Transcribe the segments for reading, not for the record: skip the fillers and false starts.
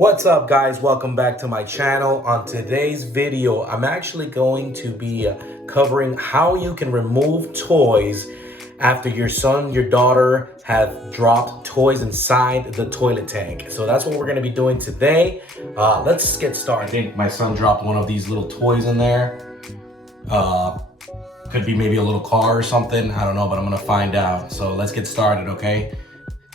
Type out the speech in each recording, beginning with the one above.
What's up, guys? Welcome back to my channel. On today's video, I'm actually going to be covering how you can remove toys after your son, your daughter have dropped toys inside the toilet tank. So that's what we're going to be doing today. Let's get started. I think my son dropped one of these little toys in there. Could be maybe a little car or something. I don't know, but I'm going to find out. So let's get started, okay?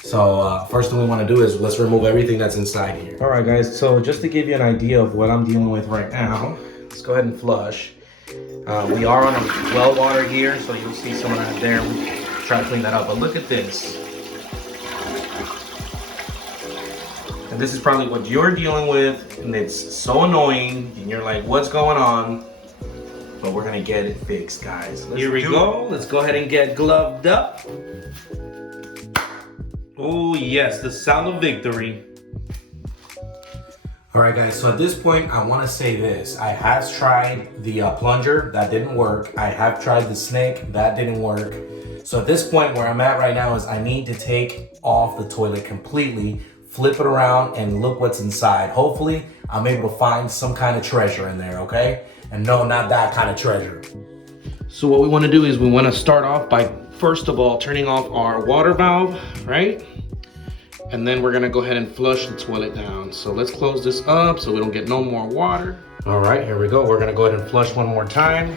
So first thing we want to do is let's remove everything that's inside here. All right, guys, so just to give you an idea of what I'm dealing with right now, let's go ahead and flush. We are on a well water here, so you'll see some of that there. We'll try to clean that up, but look at this. And this is probably what you're dealing with, and it's so annoying, and you're like, what's going on? But we're gonna get it fixed, guys. Here we go. Let's go ahead and get gloved up. Oh yes, the sound of victory. All right, guys, so at this point, I wanna say this. I have tried the plunger, that didn't work. I have tried the snake, that didn't work. So at this point, where I'm at right now is I need to take off the toilet completely, flip it around, and look what's inside. Hopefully, I'm able to find some kind of treasure in there, okay? And no, not that kind of treasure. So what we wanna do is we wanna start off by, first of all, turning off our water valve, right? And then we're gonna go ahead and flush the toilet down. So let's close this up so we don't get no more water. All right, here we go. We're gonna go ahead and flush one more time.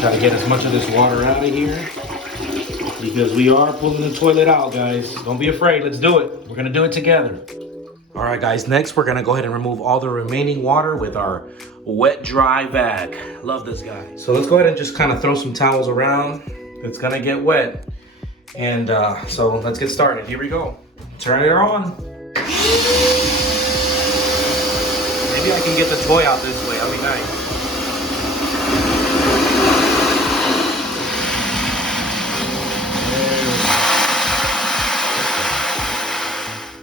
Try to get as much of this water out of here because we are pulling the toilet out, guys. Don't be afraid, let's do it. We're gonna do it together. All right, guys, next we're gonna go ahead and remove all the remaining water with our wet dry vac. Love this guy. So let's go ahead and just kind of throw some towels around. It's gonna get wet. And so let's get started. Here we go. Turn it on. Maybe I can get the toy out this way. That'll be nice.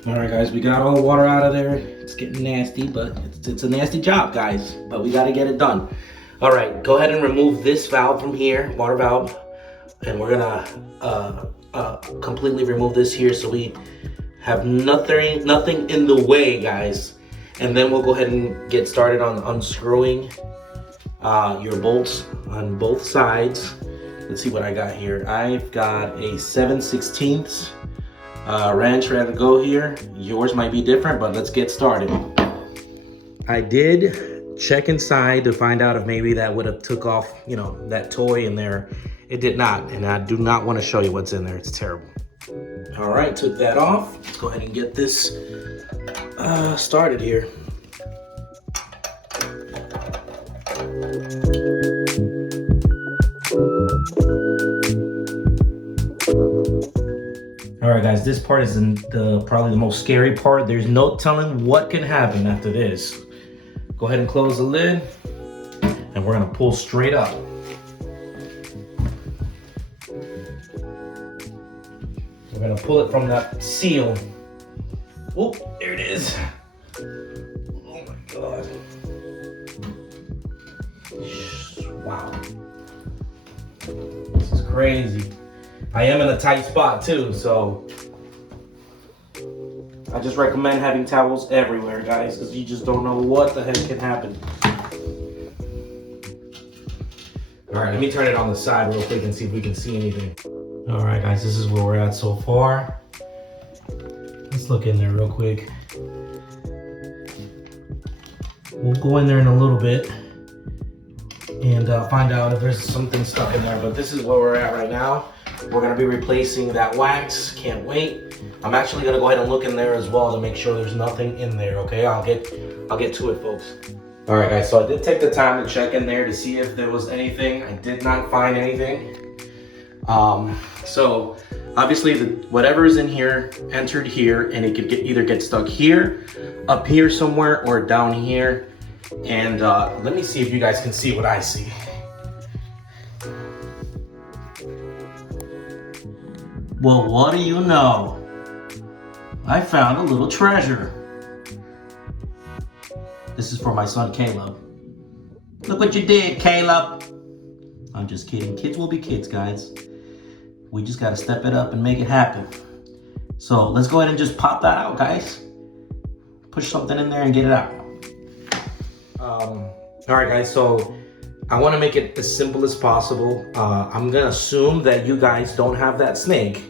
All right, guys, we got all the water out of there. It's getting nasty, but it's a nasty job, guys. But we got to get it done. All right, go ahead and remove this valve from here, water valve. And we're gonna completely remove this here so we have nothing in the way, guys. And then we'll go ahead and get started on unscrewing your bolts on both sides. Let's see what I got here. I've got a 7/16 wrench ready to go here. Yours might be different, but let's get started. I did check inside to find out if maybe that would have took off, that toy in there. It did not, and I do not want to show you what's in there. It's terrible. All right, took that off. Let's go ahead and get this started here. All right, guys, this part is probably the most scary part. There's no telling what can happen after this. Go ahead and close the lid, and we're gonna pull straight up. We're gonna pull it from that seal. Oh, there it is. Oh my God. Wow. This is crazy. I am in a tight spot too, so I just recommend having towels everywhere, guys, because you just don't know what the heck can happen. All right, let me turn it on the side real quick and see if we can see anything. All right, guys, this is where we're at so far. Let's look in there real quick. We'll go in there in a little bit and find out if there's something stuck in there, but this is where we're at right now. We're gonna be replacing that wax, can't wait. I'm actually gonna go ahead and look in there as well to make sure there's nothing in there, okay? I'll get to it, folks. All right, guys, so I did take the time to check in there to see if there was anything. I did not find anything. So obviously whatever is in here entered here, and it could either get stuck here, up here somewhere, or down here. And let me see if you guys can see what I see. Well, what do you know? I found a little treasure. This is for my son, Caleb. Look what you did, Caleb. I'm just kidding. Kids will be kids, guys. We just gotta step it up and make it happen. So let's go ahead and just pop that out, guys. push something in there and get it out. All right, guys, so I want to make it as simple as possible. I'm gonna assume that you guys don't have that snake.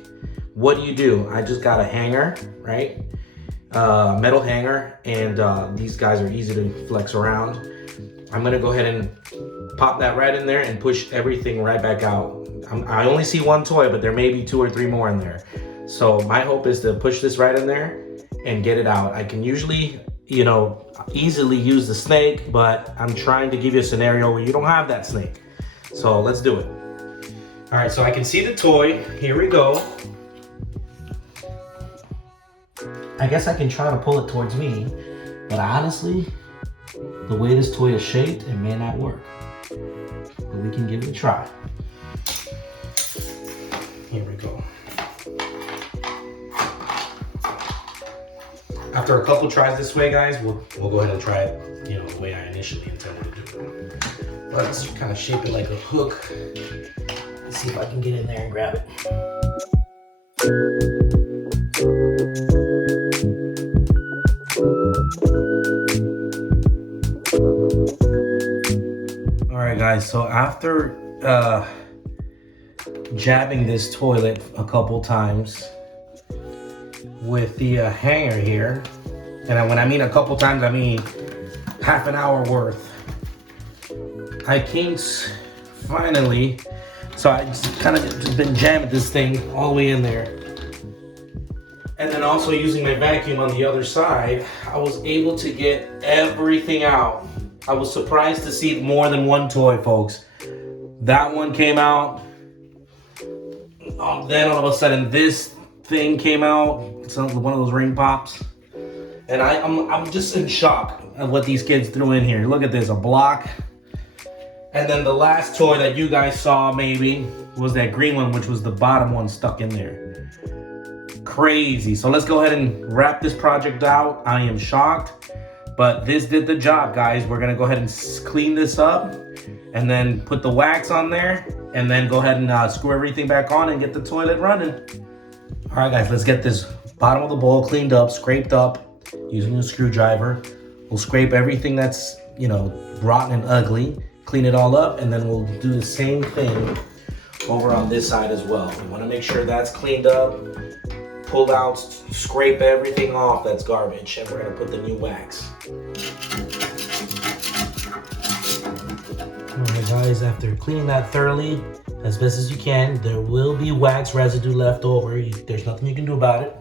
What do? I just got a hanger, right? Metal hanger, and these guys are easy to flex around. I'm gonna go ahead and pop that right in there and push everything right back out. I only see one toy, but there may be 2 or 3 more in there. So my hope is to push this right in there and get it out. I can usually, you know, easily use the snake, but I'm trying to give you a scenario where you don't have that snake. So let's do it. All right, so I can see the toy. Here we go. I guess I can try to pull it towards me, but honestly, the way this toy is shaped, it may not work. But we can give it a try. Here we go. After a couple tries this way, guys, we'll go ahead and try it, you know, the way I initially intended to do it. But let's kind of shape it like a hook. Let's see if I can get in there and grab it. All right, guys, so after jabbing this toilet a couple times with the hanger here, and when I mean a couple times, I mean half an hour worth, I came finally, so I just kind of just been jamming this thing all the way in there. And then also using my vacuum on the other side, I was able to get everything out. I was surprised to see more than one toy, folks. That one came out. Then all of a sudden this thing came out. It's one of those ring pops. And I'm just in shock at what these kids threw in here. Look at this, a block. And then the last toy that you guys saw maybe was that green one, which was the bottom one stuck in there. Crazy. So let's go ahead and wrap this project out. I am shocked, but this did the job, guys. We're gonna go ahead and clean this up and then put the wax on there and then go ahead and screw everything back on and get the toilet running. All right, guys, let's get this bottom of the bowl cleaned up, scraped up using a screwdriver. We'll scrape everything that's, you know, rotten and ugly, clean it all up, and then we'll do the same thing over on this side as well. We wanna make sure that's cleaned up, pull out, scrape everything off that's garbage, and we're gonna put the new wax. All right, guys, after cleaning that thoroughly, as best as you can, there will be wax residue left over. There's nothing you can do about it.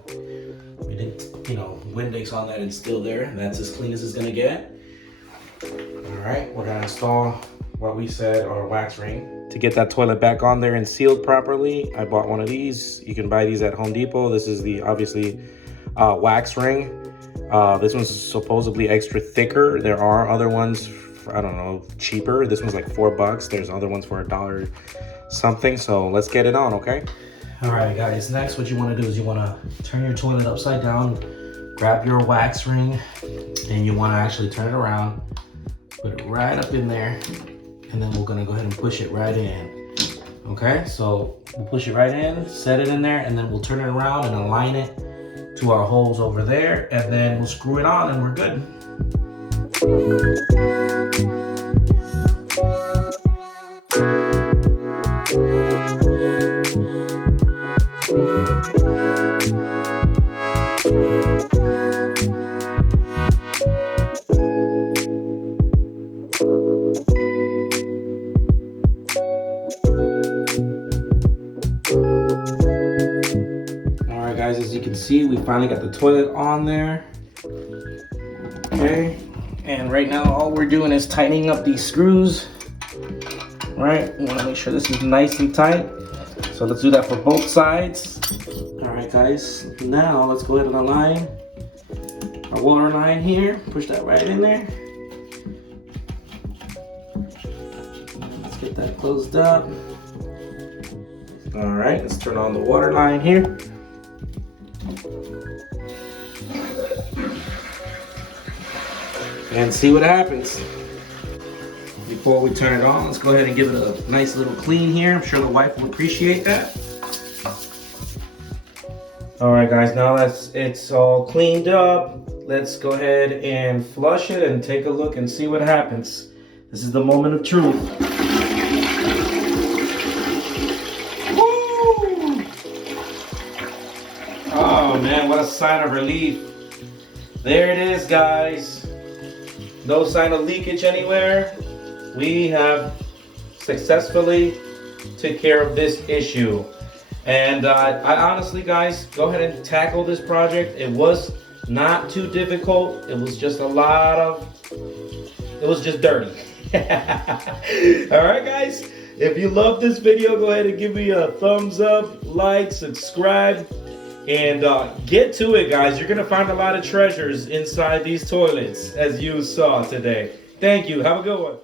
We didn't, you know, Windex on that, it's still there. That's as clean as it's gonna get. All right, we're gonna install what we said, our wax ring. To get that toilet back on there and sealed properly, I bought one of these. You can buy these at Home Depot. This is the, obviously, wax ring. This one's supposedly extra thicker. There are other ones, I don't know, cheaper. This one's like $4. There's other ones for $1 something. So let's get it on, okay? All right, guys, next what you wanna do is you wanna turn your toilet upside down, grab your wax ring, and you wanna actually turn it around, put it right up in there, and then we're gonna go ahead and push it right in. Okay, so we'll push it right in, set it in there, and then we'll turn it around and align it to our holes over there, and then we'll screw it on and we're good. Guys, as you can see, we finally got the toilet on there. Okay, and right now all we're doing is tightening up these screws. All right, we want to make sure this is nice and tight. So let's do that for both sides. All right, guys, now let's go ahead and align our water line here. Push that right in there. Let's get that closed up. All right, let's turn on the water line here. And see what happens. Before we turn it on, let's go ahead and give it a nice little clean here. I'm sure the wife will appreciate that. All right, guys, now that it's all cleaned up, let's go ahead and flush it and take a look and see what happens. This is the moment of truth. Woo! Oh man, what a sign of relief. There it is, guys. No sign of leakage anywhere. We have successfully took care of this issue. And I honestly, guys, go ahead and tackle this project. It was not too difficult. It was just it was just dirty. All right, guys, if you love this video, go ahead and give me a thumbs up, like, subscribe, and get to it, guys. You're gonna find a lot of treasures inside these toilets, as you saw today. Thank you. Have a good one.